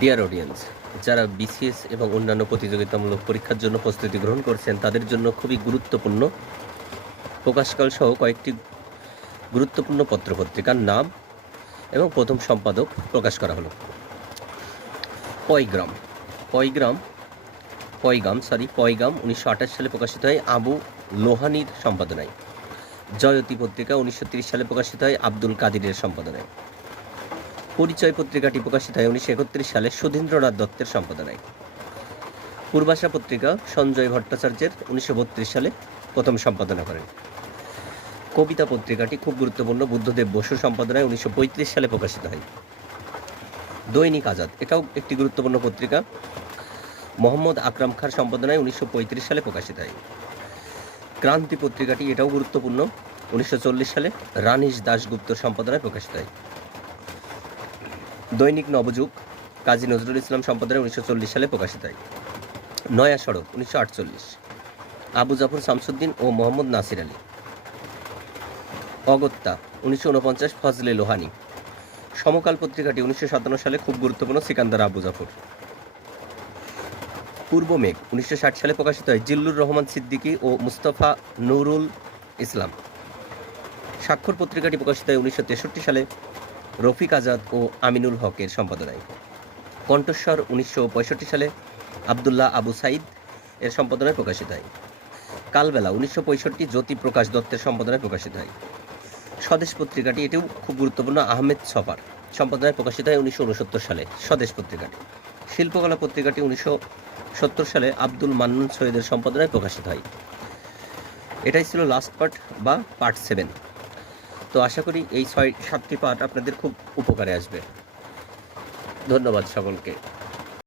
Dear audience, যারা BCS এবং অন্যান্য প্রতিযোগিতামূলক পরীক্ষার জন্য প্রস্তুতি গ্রহণ করছেন তাদের জন্য খুবই গুরুত্বপূর্ণ প্রকাশকাল সহ কয়েকটি গুরুত্বপূর্ণ পত্রপত্রিকার নাম এবং প্রথম সম্পাদক প্রকাশ করা হলো। পয়গ্রাম 1928 সালে প্রকাশিত হয় আবু লোহানির সম্পাদনায়। জয়তী পত্রিকা 1930 সালে প্রকাশিত হয় আব্দুল কাদিরের সম্পাদনায়। পরিচয় পত্রিকাটি প্রকাশিত হয় 1931 সালে সুধীন্দ্রনাথ দত্তের সম্পাদনায়। পূর্বাশা পত্রিকা সঞ্জয় ভট্টাচার্যের 1932 সালে প্রথম সম্পাদনা করেন। কবিতা পত্রিকাটি খুব গুরুত্বপূর্ণ বুদ্ধদেব বসু সম্পাদনায় 1935 সালে প্রকাশিত হয়। দৈনিক আজাদ এটাও একটি গুরুত্বপূর্ণ পত্রিকা, মোহাম্মদ আকরাম খাঁর সম্পাদনায় 1935 সালে প্রকাশিত হয়। ক্রান্তি পত্রিকাটি এটাও গুরুত্বপূর্ণ, 1940 সালে রানীশ দাশগুপ্তর সম্পাদনায় প্রকাশিত হয়। দৈনিক নবযুগ কাজী নজরুল ইসলাম সম্পাদনায় 1940 সালে প্রকাশিত হয়। নয়া সড়ক 1948, আবু জাফর শামসুদ্দিন ও মোহাম্মদ নাসির আলী। অগত্যা 1949, ফজলে লোহানী। সমকাল পত্রিকাটি 1957 সালে খুব গুরুত্বপূর্ণ, সিকান্দার আবু জাফর। পূর্ব মেঘ 1960 সালে প্রকাশিত হয় জিল্লুর রহমান সিদ্দিকী ও মুস্তফা নুরুল ইসলাম। স্বাক্ষর পত্রিকাটি প্রকাশিত হয় 1963 সালে রফিক আজাদ ও আমিনুল হকের সম্পাদনায়। কণ্ঠস্বর 1965 সালে আবদুল্লাহ আবু সাইদ এর সম্পাদনায় প্রকাশিত হয়। কালবেলা 1965 জ্যোতি প্রকাশ দত্তের সম্পাদনায় প্রকাশিত হয়। স্বদেশ পত্রিকাটি এটিও খুব গুরুত্বপূর্ণ, আহমেদ ছফার সম্পাদনায় প্রকাশিত হয় 1969 সালে স্বদেশ পত্রিকাটি। শিল্পকলা পত্রিকাটি 1970 সালে আব্দুল মান্নান সৈয়দের সম্পাদনায় প্রকাশিত হয়। এটাই ছিল লাস্ট পার্ট বা পার্ট 7। তো আশা করি এই 7টি পার্ট আপনাদের খুব উপকারে আসবে। ধন্যবাদ সকলকে।